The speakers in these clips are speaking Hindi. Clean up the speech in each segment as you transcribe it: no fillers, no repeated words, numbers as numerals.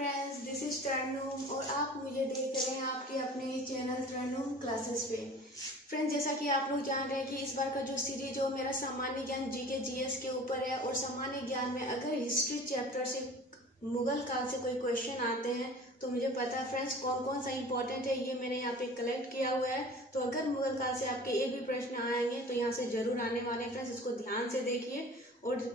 फ्रेंड्स, दिस इज टर्नूम और आप मुझे देख रहे हैं आपके अपने ही चैनल टर्नूम क्लासेस पे। फ्रेंड्स, जैसा कि आप लोग जान रहे हैं कि इस बार का जो सीरीज हो मेरा सामान्य ज्ञान जीके जीएस के ऊपर है। और सामान्य ज्ञान में अगर हिस्ट्री चैप्टर से मुगल काल से कोई क्वेश्चन आते हैं तो मुझे पता है फ्रेंड्स कौन कौन सा इंपॉर्टेंट है, ये मैंने यहाँ पे कलेक्ट किया हुआ है। तो अगर मुगल काल से आपके एक भी प्रश्न आएंगे तो यहाँ से जरूर आने वाले हैं फ्रेंड्स, इसको ध्यान से देखिए। और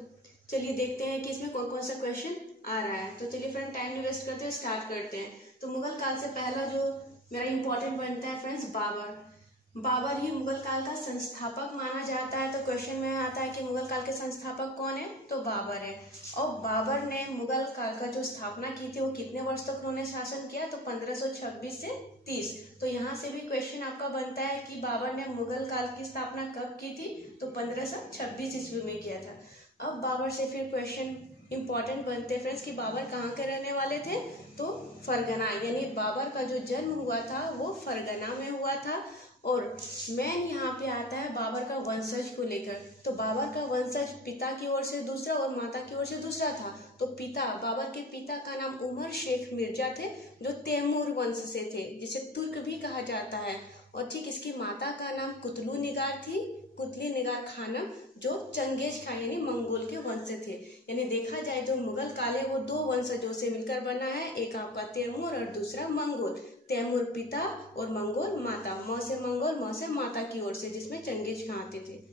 चलिए देखते हैं कि इसमें कौन कौन सा क्वेश्चन आ रहा है। तो चलिए फ्रेंड, टाइम नहीं वेस्ट करते, स्टार्ट करते हैं। तो मुगल काल से पहला जो मेरा इंपॉर्टेंट बनता है फ्रेंड्स, बाबर ही मुगल काल का संस्थापक माना जाता है। तो क्वेश्चन में आता है कि मुगल काल के संस्थापक कौन है, तो बाबर है। और बाबर ने मुगल काल का जो स्थापना की थी वो कितने वर्ष तक उन्होंने शासन किया, तो 1526 से 30। तो यहाँ से भी क्वेश्चन आपका बनता है कि बाबर ने मुगल काल की स्थापना कब की थी, तो 1526 ईस्वी में किया था। अब बाबर से फिर क्वेश्चन इंपॉर्टेंट बनते फ्रेंड्स कि बाबर कहाँ के रहने वाले थे, तो फरगना, यानी बाबर का जो जन्म हुआ था वो फरगना में हुआ था। और मेन यहाँ पे आता है बाबर का वंशज को लेकर। तो बाबर का वंशज पिता की ओर से दूसरा और माता की ओर से दूसरा था। तो बाबर के पिता का नाम उमर शेख मिर्जा थे, जो तैमूर वंश से थे, जिसे तुर्क भी कहा जाता है। और ठीक इसकी माता का नाम कुतली निगार खानम, जो चंगेज खान यानी मंगोल के वंश से थे। यानी देखा जाए जो मुगल काल है वो दो वंशजों से मिलकर बना है, एक आपका तैमूर और दूसरा मंगोल। तैमूर पिता और मंगोल माता, मौ से मंगोल मौ से माता की ओर से, जिसमें चंगेज खान आते थे।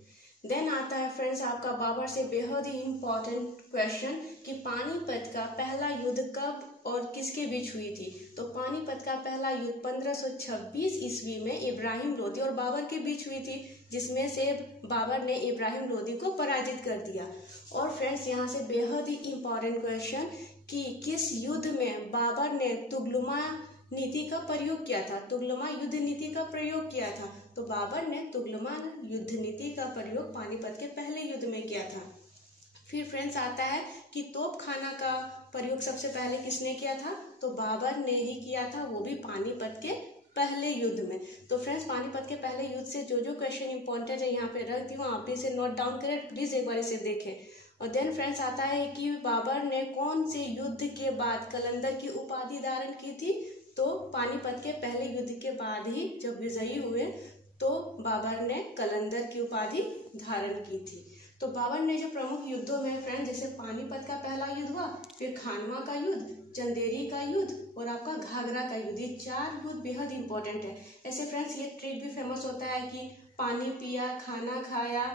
देन आता है फ्रेंड्स आपका बाबर से बेहद ही इम्पोर्टेंट क्वेश्चन कि पानीपत का पहला युद्ध कब और किसके बीच हुई थी। तो पानीपत का पहला युद्ध 1526 ईस्वी में इब्राहिम लोदी और बाबर के बीच हुई थी, जिसमें से बाबर ने इब्राहिम लोदी को पराजित कर दिया। और फ्रेंड्स यहाँ से बेहद ही इम्पोर्टेंट क्वेश्चन कि किस युद्ध में बाबर ने तुगलमा नीति का प्रयोग किया था, तुगलमा युद्ध नीति का प्रयोग किया था। तो बाबर ने तुगलमा युद्ध नीति का प्रयोग पानीपत के पहले युद्ध में किया था। फिर फ्रेंड्स आता है कि तोपखाना का प्रयोग सबसे पहले किसने किया था, तो बाबर ने ही किया था, वो भी पानीपत के पहले युद्ध में। तो फ्रेंड्स, पानीपत के पहले युद्ध से जो जो क्वेश्चन इंपॉर्टेंट है यहाँ पे रख दी हूँ, आप इसे नोट डाउन करें, प्लीज एक बार इसे देखें। और देन फ्रेंड्स आता है कि बाबर ने कौन से युद्ध के बाद कलंदर की उपाधि धारण की थी। तो पानीपत के पहले युद्ध के बाद ही जब विजयी हुए तो बाबर ने कलंदर की उपाधि धारण की थी। तो बाबर ने जो प्रमुख युद्धों में फ्रेंड, जैसे पानीपत का पहला युद्ध हुआ, फिर खानवा का युद्ध, चंदेरी का युद्ध और आपका घाघरा का युद्ध, ये 4 युद्ध बेहद इंपॉर्टेंट है। ऐसे फ्रेंड्स ये ट्रिक भी फेमस होता है कि पानी पिया, खाना खाया,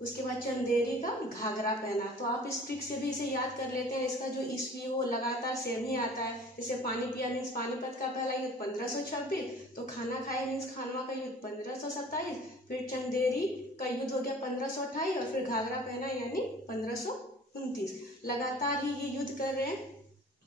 उसके बाद चंदेरी का घाघरा पहना। तो आप इस ट्रिक से भी इसे याद कर लेते हैं, इसका जो ईस्वी वो लगातार सेम ही आता है। जैसे पानी पिया मीन्स पानीपत का पहला युद्ध 1526, तो खाना खाया मीन्स खानवा का युद्ध 1527, फिर चंदेरी का युद्ध हो गया 1528 और फिर घाघरा पहना यानी 1529। लगातार ही ये युद्ध कर रहे हैं।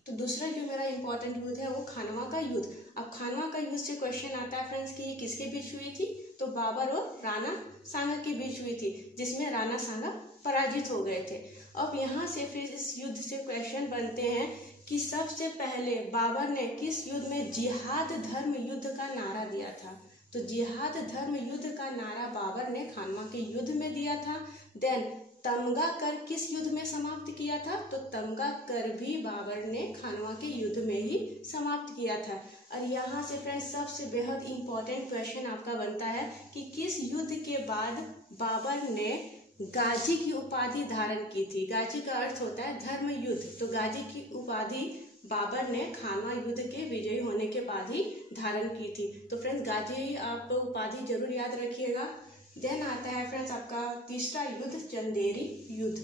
तो दूसरा जो मेरा इंपॉर्टेंट युद्ध है वो खानवा का युद्ध। अब खानवा का युद्ध से क्वेश्चन आता है फ्रेंड्स कि ये किसके बीच हुई थी, तो बाबर और राणा सांगा के बीच हुई थी, जिसमें राणा सांगा पराजित हो गए थे। अब यहाँ से फिर इस युद्ध से क्वेश्चन बनते हैं कि सबसे पहले बाबर ने किस युद्ध में जिहाद धर्म युद्ध का नारा दिया था। तो जिहाद धर्म युद्ध का नारा बाबर ने खानवा के युद्ध में दिया था। देन तमगा कर किस युद्ध में समाप्त किया था, तो तमगा कर भी बाबर ने खानवा के युद्ध में ही समाप्त किया था। और यहाँ से फ्रेंड्स सबसे बेहद इंपॉर्टेंट क्वेश्चन आपका बनता है कि किस युद्ध के बाद बाबर ने गाजी की उपाधि धारण की थी। गाजी का अर्थ होता है धर्म युद्ध। तो गाजी की उपाधि बाबर ने खानवा युद्ध के विजयी होने के बाद ही धारण की थी। तो फ्रेंड्स गाजी आप उपाधि जरूर याद रखिएगा। देन आता है फ्रेंड्स आपका तीसरा युद्ध, चंदेरी युद्ध,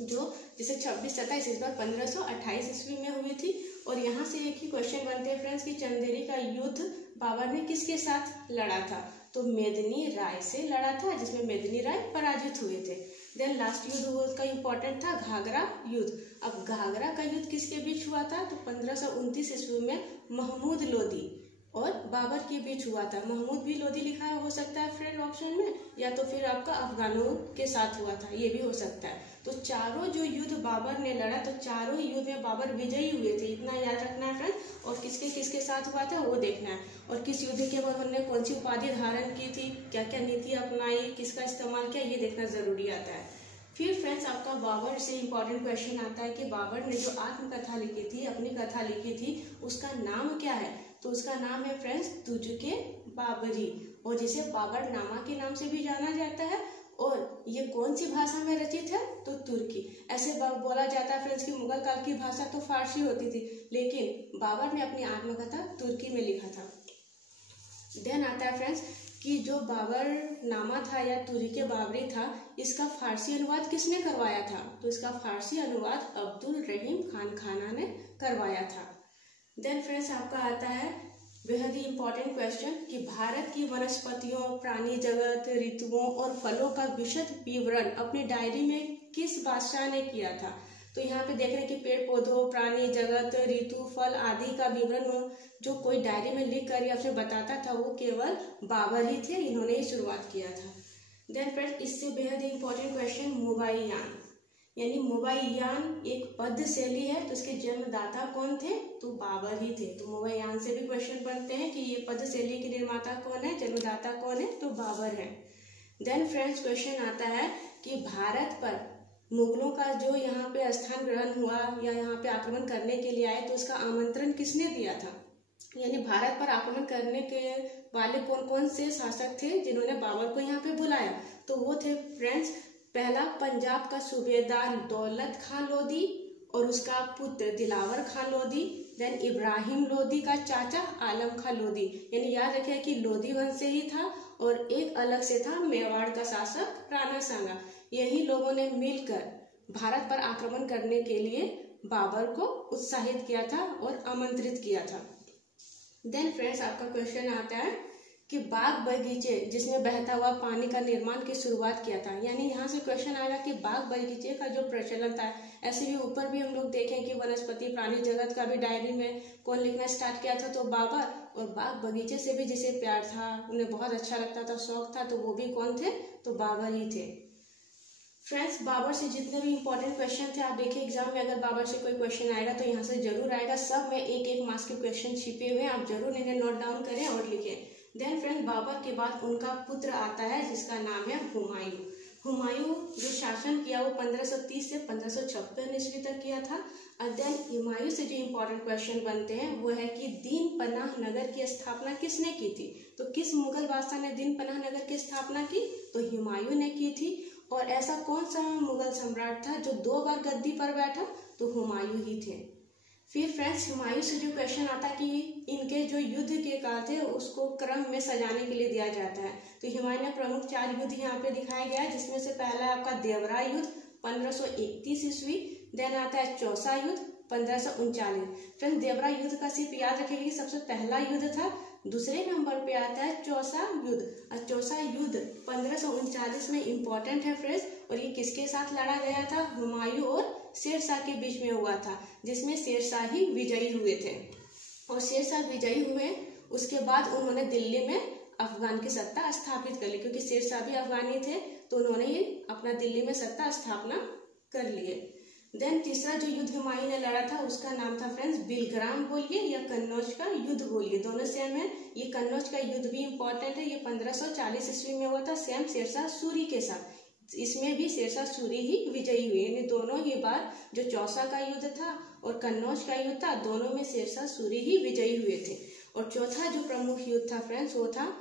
जो जिसे 26-27 इस बार 1528 ईस्वी में हुई थी। और यहाँ से एक ही क्वेश्चन बनते हैं फ्रेंड्स कि चंदेरी का युद्ध बाबर ने किसके साथ लड़ा था, तो मेदिनी राय से लड़ा था, जिसमें मेदिनी राय पराजित हुए थे। देन लास्ट युद्ध उसका इंपॉर्टेंट था घाघरा युद्ध। अब घाघरा का युद्ध किसके बीच हुआ था, तो 1529 ईस्वी में महमूद लोदी और बाबर के बीच हुआ था। महमूद भी लोदी लिखा हो सकता है फ्रेंड ऑप्शन में, या तो फिर आपका अफगानों के साथ हुआ था, ये भी हो सकता है। तो चारों जो युद्ध बाबर ने लड़ा, तो चारों ही युद्ध में बाबर विजयी हुए थे, इतना याद रखना है फ्रेंड। और किसके किसके साथ हुआ था वो देखना है, और किस युद्ध के बाद उन्होंने कौन सी उपाधि धारण की थी, क्या क्या नीति अपनाई, किसका इस्तेमाल किया, ये देखना जरूरी आता है। फिर फ्रेंड्स आपका बाबर से इम्पोर्टेंट क्वेश्चन आता है कि बाबर ने जो आत्मकथा लिखी थी, अपनी कथा लिखी थी, उसका नाम क्या है? तो उसका नाम है फ्रेंड्स तुझके बाबरी, और जिसे बाबरनामा के नाम से भी जाना जाता है। और ये कौन सी भाषा में रचित है? तो तुर्की। ऐसे बोला जाता है फ्रेंड्स कि मुगल काल की भाषा तो फारसी होती थी, लेकिन बाबर ने अपनी आत्मकथा तुर्की में लिखा था। देन आता है फ्रेंड्स कि जो बाबरनामा था या तुर्की बाबरी था, इसका फारसी अनुवाद किसने करवाया था? तो इसका फारसी अनुवाद अब्दुल रहीम खान खाना ने करवाया था। देन फ्रेंड्स आपका आता है बेहद ही इम्पोर्टेंट क्वेश्चन कि भारत की वनस्पतियों, प्राणी जगत, ऋतुओं और फलों का विशद विवरण अपनी डायरी में किस बादशाह ने किया था? तो यहाँ पे देख रहे हैं कि पेड़ पौधों, प्राणी जगत, ऋतु, फल आदि का विवरण जो कोई डायरी में लिख कर आपसे बताता था, वो केवल बाबर ही थे, इन्होंने ही शुरुआत किया था। देन फ्रेंड्स इससे बेहद ही इम्पोर्टेंट क्वेश्चन मोबाइयान, यानी मोबाइयान एक पद्य शैली है, तो इसके जन्मदाता कौन थे? तो बाबर ही थे। तो मोबाइयान से भी क्वेश्चन बनते हैं कि ये पद्य शैली के निर्माता कौन है, जन्मदाता कौन है? तो बाबर है। देन फ्रेंड्स क्वेश्चन आता है कि भारत पर मुगलों का जो यहाँ पे स्थान ग्रहण हुआ या यहाँ पे आक्रमण करने के लिए आए, तो उसका आमंत्रण किसने दिया था? यानी भारत पर आक्रमण करने के वाले कौन कौन से शासक थे जिन्होंने बाबर को यहाँ पे बुलाया? तो वो थे फ्रेंड्स, पहला पंजाब का सूबेदार दौलत खां लोधी और उसका पुत्र दिलावर खां लोधी। देन इब्राहिम लोधी का चाचा आलम खां लोधी, यानी याद रखिए कि लोधी वंश से ही था, और एक अलग से था मेवाड़ का शासक राणा सांगा। यही लोगों ने मिलकर भारत पर आक्रमण करने के लिए बाबर को उत्साहित किया था और आमंत्रित किया था। देन फ्रेंड्स आपका क्वेश्चन आता है कि बाग बगीचे जिसमें बहता हुआ पानी का निर्माण की शुरुआत किया था। यानी यहाँ से क्वेश्चन आएगा कि बाग बगीचे का जो प्रचलन था, ऐसे भी ऊपर भी हम लोग देखें कि वनस्पति प्राणी जगत का भी डायरी में कौन लिखना स्टार्ट किया था? तो बाबर। और बाग बगीचे से भी जिसे प्यार था, उन्हें बहुत अच्छा लगता था, शौक था, तो वो भी कौन थे? तो बाबर ही थे। फ्रेंड्स बाबर से जितने भी इंपॉर्टेंट क्वेश्चन थे, आप देखिए एग्जाम में अगर बाबर से कोई क्वेश्चन आएगा तो यहाँ से जरूर आएगा। सब में एक एक मार्क्स के क्वेश्चन छिपे हुए हैं, आप जरूर इन्हें नोट डाउन करें और लिखें। देन फ्रेंड बाबर के बाद उनका पुत्र आता है जिसका नाम है हुमायूं। हुमायूं जो शासन किया वो 1530 से 1556 ईस्वी तक किया था। और देन हुमायूं से जो इम्पोर्टेंट क्वेश्चन बनते हैं वो है कि दीन पनाह नगर की स्थापना किसने की थी? तो किस मुगल बादशाह ने दीन पनाह नगर की स्थापना की? तो हुमायूं ने की थी। और ऐसा कौन सा मुगल सम्राट था जो 2 बार गद्दी पर बैठा? तो हुमायूं ही थे। फिर फ्रेंड्स हुमायूं से जो क्वेश्चन आता कि इनके जो युद्ध के काल थे उसको क्रम में सजाने के लिए दिया जाता है। तो हुमायूं ने प्रमुख 4 युद्ध यहाँ पे दिखाया गया है, जिसमें से पहला है आपका देवरा युद्ध 1531 ईस्वी। देन आता है चौसा युद्ध 1539। फ्रेंड्स देवरा युद्ध का सिर्फ याद रखिएगा कि सबसे पहला युद्ध था। दूसरे नंबर पे आता है चौसा युद्ध, और चौसा युद्ध 1539 में इम्पोर्टेंट है फ्रेंड्स। और ये किसके साथ लड़ा गया था? हुमायूं और शेरशाह के बीच में हुआ था, जिसमें शेरशाह ही विजयी हुए थे। और शेरशाह विजयी हुए उसके बाद उन्होंने दिल्ली में अफगान की सत्ता स्थापित कर ली, क्योंकि शेरशाह भी अफगानी थे, तो उन्होंने ही अपना दिल्ली में सत्ता स्थापना कर लिए। देन तीसरा जो युद्ध हुमायूं ने लड़ा था उसका नाम था फ्रेंड्स बिलग्राम बोलिए या कन्नौज का युद्ध बोलिए, दोनों सेम है। ये कन्नौज का युद्ध भी इम्पोर्टेंट है, ये 1540 ईस्वी में हुआ था, सेम शेरशाह सूरी के साथ। इसमें भी शेरशाह सूरी ही विजयी हुए, यानी दोनों ही बार जो चौसा का युद्ध था और कन्नौज का युद्ध था, दोनों में शेरशाह सूरी ही विजयी हुए थे। और चौथा जो प्रमुख युद्ध था फ्रेंड्स वो था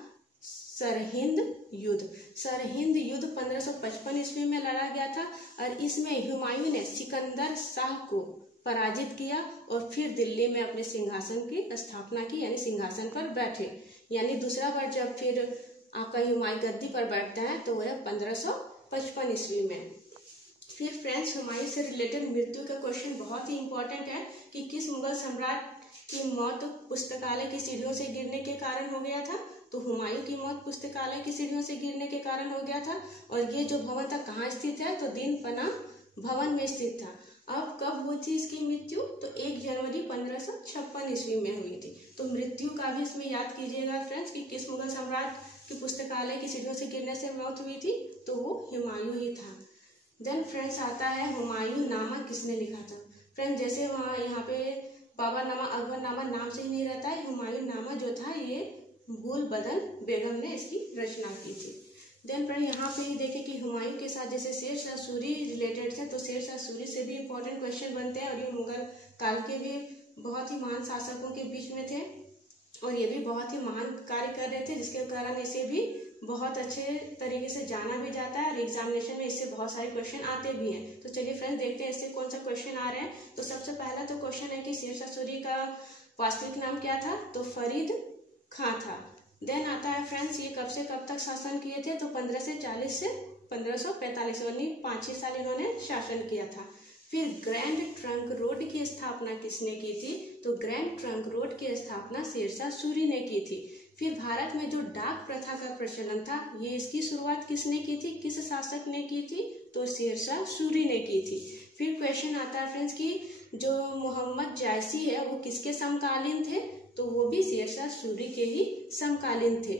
सरहिंद युद्ध। सरहिंद युद्ध 1555 ईस्वी में लड़ा गया था, और इसमें हुमायूं ने सिकंदर शाह को पराजित किया और फिर दिल्ली में अपने सिंहासन की स्थापना की, यानी सिंहासन पर बैठे। यानी दूसरा बार जब फिर आपका हुमायूं गद्दी पर बैठता है तो वह 1555 ईस्वी में। फिर फ्रेंड्स हुमायूं से रिलेटेड मृत्यु का क्वेश्चन बहुत ही इंपॉर्टेंट है कि किस मुगल सम्राट की मौत पुस्तकालय की सीढ़ियों से गिरने के कारण हो गया था? तो हुमायूं की मौत पुस्तकालय की सीढ़ियों से गिरने के कारण हो गया था। और ये जो भवन था कहाँ स्थित है? तो दीन पनाह भवन में स्थित था। अब कब हुई थी इसकी मृत्यु? तो 1 जनवरी 1556 ईस्वी में हुई थी। तो मृत्यु का भी इसमें याद कीजिएगा फ्रेंड्स कि किस मुगल सम्राट की पुस्तकालय की सीढ़ियों से गिरने से मौत हुई थी? तो वो हुमायूं ही था। देन फ्रेंड्स आता है हुमायूं नामा किसने लिखा था? फ्रेंड्स जैसे वहाँ यहाँ पे बाबरनामा अकबरनामा नाम से ही नहीं रहता है, हुमायूं नामा जो था ये गुल बदन बेगम ने इसकी रचना की थी। देन फ्रेंड यहाँ पे ही देखें कि हुमायूं के साथ जैसे शेर शाह सूरी रिलेटेड थे, तो शेर शाह सूरी से भी इम्पोर्टेंट क्वेश्चन बनते हैं और ये मुगल काल के भी बहुत ही महान शासकों के बीच में थे और ये भी बहुत ही महान कार्य कर रहे थे, जिसके कारण इसे भी बहुत अच्छे तरीके से जाना भी जाता है और एग्जामिनेशन में इससे बहुत सारे क्वेश्चन आते भी हैं। तो चलिए फ्रेंड्स देखते हैं इससे कौन सा क्वेश्चन आ रहा है। तो सबसे पहला तो क्वेश्चन है कि शेर शाह सूरी का वास्तविक नाम क्या था, तो फरीद खां था। देन आता है फ्रेंड्स ये कब से कब तक शासन किए थे, तो 1540 से 1545, यानी 5-6 साल इन्होंने शासन किया था। फिर ग्रैंड ट्रंक रोड की स्थापना किसने की थी, तो ग्रैंड ट्रंक रोड की स्थापना शेर शाह सूरी ने की थी। फिर भारत में जो डाक प्रथा का प्रचलन था, ये इसकी शुरुआत किसने की थी, किस शासक ने की थी, तो शेर शाह सूरी ने की थी। फिर क्वेश्चन आता है फ्रेंड्स कि जो मोहम्मद जायसी है वो किसके समकालीन थे, तो वो भी शेर शाह सूरी के ही समकालीन थे।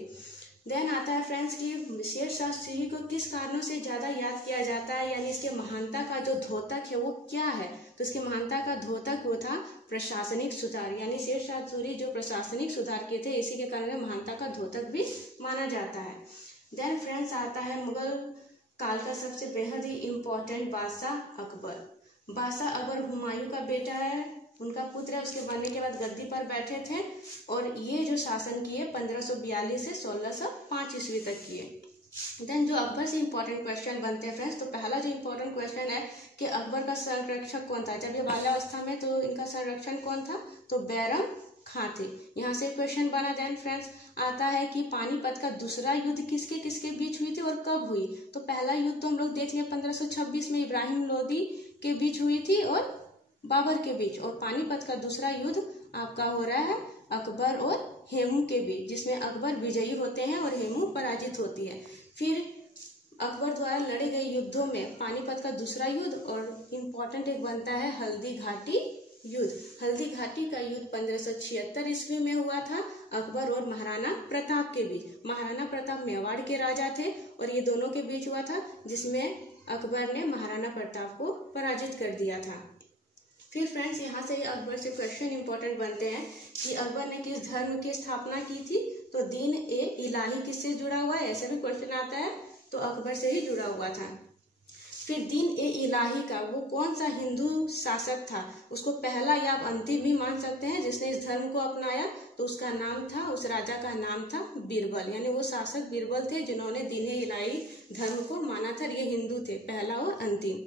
देन आता है फ्रेंड्स कि शेर शाह सूरी को किस कारणों से ज्यादा याद किया जाता है, यानी इसके महानता का जो द्योतक है वो क्या है, तो इसके महानता का द्योतक वो था प्रशासनिक सुधार, यानी शेर शाह सूरी जो प्रशासनिक सुधार किए थे इसी के कारण महानता का द्योतक भी माना जाता है। देन फ्रेंड्स आता है मुगल काल का सबसे बेहद ही इम्पोर्टेंट बादशाह अकबर। बादशाह अकबर हुमायूं का बेटा है, उनका पुत्र है, उसके बनने के बाद गद्दी पर बैठे थे और ये जो शासन किए 1542 से 1605 ईस्वी तक किए। देन जो अकबर से इम्पोर्टेंट क्वेश्चन बनते हैं फ्रेंड्स, तो पहला जो इम्पोर्टेंट क्वेश्चन है कि अकबर का संरक्षक कौन था, जब ये बाल्यावस्था में तो इनका संरक्षण कौन था, तो बैरम खां थे। यहाँ से क्वेश्चन बना। देन फ्रेंड्स आता है कि पानीपत का दूसरा युद्ध किसके किसके बीच हुई थी और कब हुई, तो पहला युद्ध तो हम लोग देख लिए 1526 में इब्राहिम लोदी के बीच हुई थी और बाबर के बीच, और पानीपत का दूसरा युद्ध आपका हो रहा है अकबर और हेमू के बीच, जिसमें अकबर विजयी होते हैं और हेमू पराजित होती है। फिर अकबर द्वारा लड़े गए युद्धों में पानीपत का दूसरा युद्ध और इम्पोर्टेंट एक बनता है हल्दी घाटी युद्ध। हल्दी घाटी का युद्ध 1576 ईस्वी में हुआ था अकबर और महाराणा प्रताप के बीच। महाराणा प्रताप मेवाड़ के राजा थे और ये दोनों के बीच हुआ था, जिसमें अकबर ने महाराणा प्रताप को पराजित कर दिया था। फिर फ्रेंड्स यहाँ से अकबर से क्वेश्चन इंपॉर्टेंट बनते हैं कि अकबर ने किस धर्म की स्थापना की थी, तो दीन ए इलाही किससे जुड़ा हुआ है, ऐसा भी क्वेश्चन आता है, तो अकबर से ही जुड़ा हुआ था। फिर दीन ए इलाही का वो कौन सा हिंदू शासक था, उसको पहला या आप अंतिम भी मान सकते हैं जिसने इस धर्म को अपनाया, तो उसका नाम था, उस राजा का नाम था बीरबल, यानी वो शासक बीरबल थे जिन्होंने दीन ए इलाही धर्म को माना था। ये हिंदू थे, पहला और अंतिम।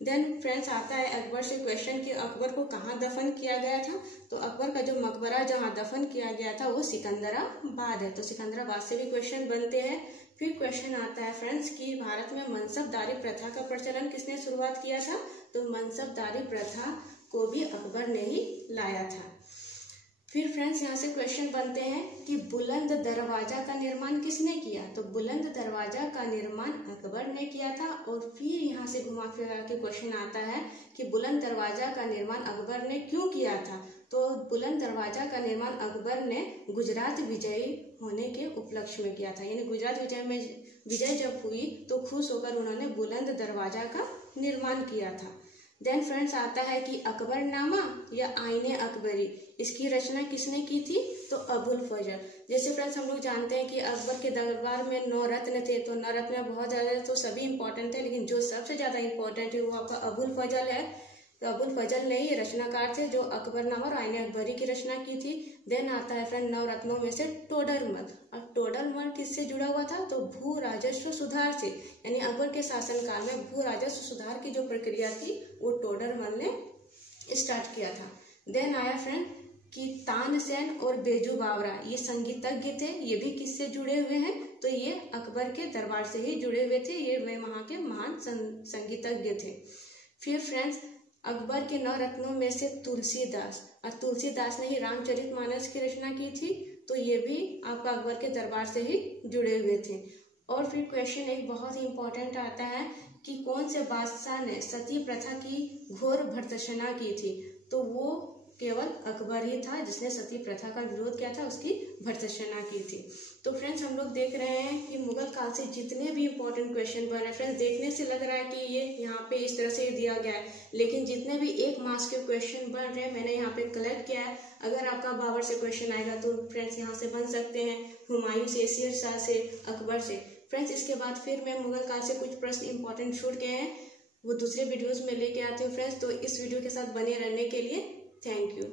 देन फ्रेंड्स आता है अकबर से क्वेश्चन कि अकबर को कहाँ दफन किया गया था, तो अकबर का जो मकबरा जहाँ दफन किया गया था वो सिकंदराबाद है, तो सिकंदराबाद से भी क्वेश्चन बनते हैं। फिर क्वेश्चन आता है फ्रेंड्स कि भारत में मनसबदारी प्रथा का प्रचलन किसने शुरुआत किया था, तो मनसबदारी प्रथा को भी अकबर ने ही लाया था। फिर फ्रेंड्स यहाँ से क्वेश्चन बनते हैं कि बुलंद दरवाजा का निर्माण किसने किया, तो बुलंद दरवाजा का निर्माण अकबर ने किया था। और फिर यहाँ से घुमा फिरा के क्वेश्चन आता है कि बुलंद दरवाजा का निर्माण अकबर ने क्यों किया था, तो बुलंद दरवाजा का निर्माण अकबर ने गुजरात विजयी होने के उपलक्ष्य में किया था, यानी गुजरात विजय जब हुई तो खुश होकर उन्होंने बुलंद दरवाजा का निर्माण किया था। देन फ्रेंड्स आता है कि अकबरनामा या आईने अकबरी, इसकी रचना किसने की थी, तो अबुल फजल। जैसे फ्रेंड्स हम लोग जानते हैं कि अकबर के दरबार में 9 रत्न थे, तो 9 रत्न बहुत ज़्यादा तो सभी इंपॉर्टेंट थे, लेकिन जो सबसे ज़्यादा इंपॉर्टेंट है वो आपका अबुल फजल है। तो अबुल फजल ने ही रचनाकार थे जो अकबरनामा और आईने अकबरी की रचना की थी। देन आता है फ्रेंड 9 रत्नों में से टोडरमल, और टोडरमल किससे जुड़ा हुआ था, तो भू राजस्व सुधार से, यानी अकबर के शासनकाल में भू राजस्व सुधार की जो प्रक्रिया थी वो टोडरमल ने स्टार्ट किया था। देन आया फ्रेंड कि तानसेन और बेजू बावरा ये संगीतज्ञ थे, ये भी किससे जुड़े हुए हैं, तो ये अकबर के दरबार से ही जुड़े हुए थे, ये वे वहाँ के महान संगीतज्ञ थे। फिर फ्रेंड्स अकबर के 9 रत्नों में से तुलसीदास, और तुलसीदास ने ही रामचरितमानस की रचना की थी, तो ये भी आपका अकबर के दरबार से ही जुड़े हुए थे। और फिर क्वेश्चन एक बहुत ही इंपॉर्टेंट आता है कि कौन से बादशाह ने सती प्रथा की घोर भर्त्सना की थी, तो वो केवल अकबर ही था जिसने सती प्रथा का विरोध किया था, उसकी भर्त्सना की थी। तो फ्रेंड्स हम लोग देख रहे हैं कि मुगल काल से जितने भी इंपॉर्टेंट क्वेश्चन बन रहे हैं, फ्रेंड्स देखने से लग रहा है कि ये यहाँ पे इस तरह से दिया गया है, लेकिन जितने भी 1 मार्क्स के क्वेश्चन बन रहे हैं मैंने यहाँ पे कलेक्ट किया है। अगर आपका बाबर से क्वेश्चन आएगा तो फ्रेंड्स यहाँ से बन सकते हैं, हुमायूं से, शेर शाह से, अकबर से। फ्रेंड्स इसके बाद फिर मैं मुगल काल से कुछ प्रश्न इंपॉर्टेंट छूट गए हैं वो दूसरे वीडियोज़ में लेके आती हूँ फ्रेंड्स। तो इस वीडियो के साथ बने रहने के लिए थैंक यू।